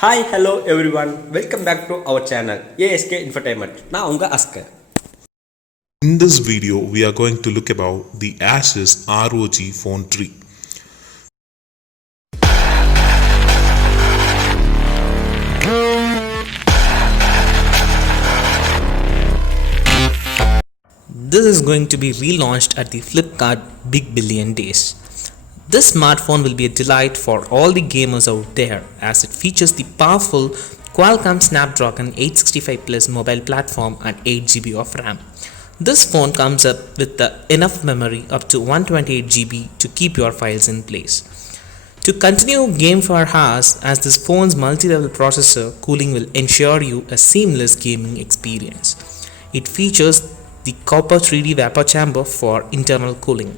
Hi, hello everyone. Welcome back to our channel ASK Infotainment. நான் உங்க Asghar. In this video, we are going to look about the Asus ROG Phone 3. This is going to be relaunched at the Flipkart Big Billion Days. This smartphone will be a delight for all the gamers out there as it features the powerful Qualcomm Snapdragon 865 Plus mobile platform and 8GB of RAM. This phone comes up with enough memory up to 128GB to keep your files in place. To continue game for hours, as this phone's multi-level processor cooling will ensure you a seamless gaming experience. It features the copper 3D vapor chamber for internal cooling.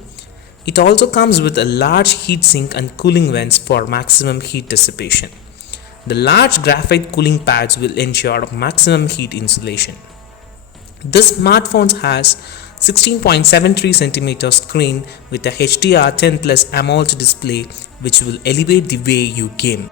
It also comes with a large heatsink and cooling vents for maximum heat dissipation. The large graphite cooling pads will ensure maximum heat insulation. This smartphone has 16.73cm screen with a HDR10 Plus AMOLED display which will elevate the way you game.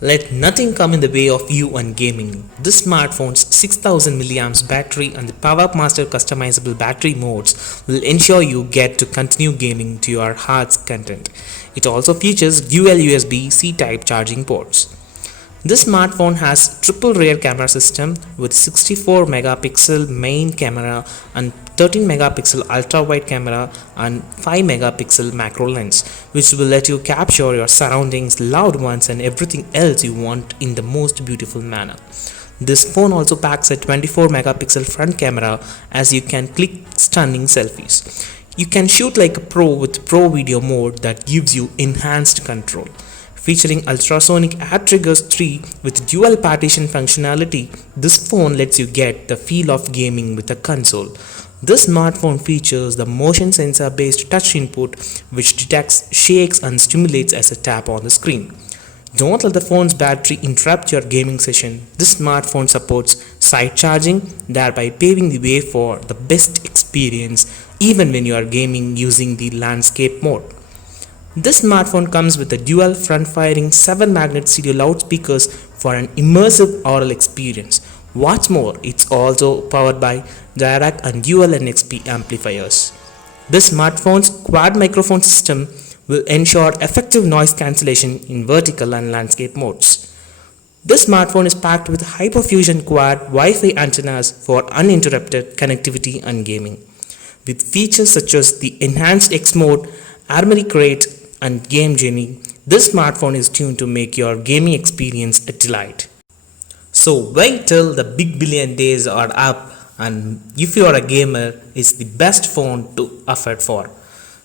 Let nothing come in the way of you and gaming. This smartphone's 6000 mAh battery and the PowerMaster customizable battery modes will ensure you get to continue gaming to your heart's content. It also features dual USB-C type charging ports. This smartphone has triple rear camera system with 64 megapixel main camera and 13 megapixel ultra wide camera and 5 megapixel macro lens, which will let you capture your surroundings, loved ones and everything else you want in the most beautiful manner. This phone also packs a 24 megapixel front camera as you can click stunning selfies. You can shoot like a pro with Pro Video mode that gives you enhanced control. Featuring ultrasonic air triggers 3 with dual partition functionality, this phone lets you get the feel of gaming with a console. This smartphone features the motion sensor based touch input which detects shakes and stimulates as a tap on the screen. Don't let the phone's battery interrupt your gaming session. This smartphone supports side charging, thereby paving the way for the best experience even when you are gaming using the landscape mode. This smartphone comes with a dual front-firing 7-magnet stereo loudspeakers for an immersive aural experience. What's more, it's also powered by Dirac and dual NXP amplifiers. This smartphone's quad microphone system will ensure effective noise cancellation in vertical and landscape modes. This smartphone is packed with HyperFusion Quad Wi-Fi antennas for uninterrupted connectivity and gaming. With features such as the enhanced X mode, Armoury Crate, and Game Genie, this smartphone is tuned to make your gaming experience a delight. So wait till the big billion days are up, and if you are a gamer, it's the best phone to afford for.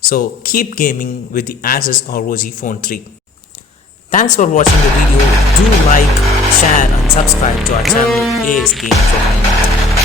So keep gaming with the Asus ROG Phone 3. Thanks for watching the video. Do like, share and subscribe to our channel ASK Infotainment.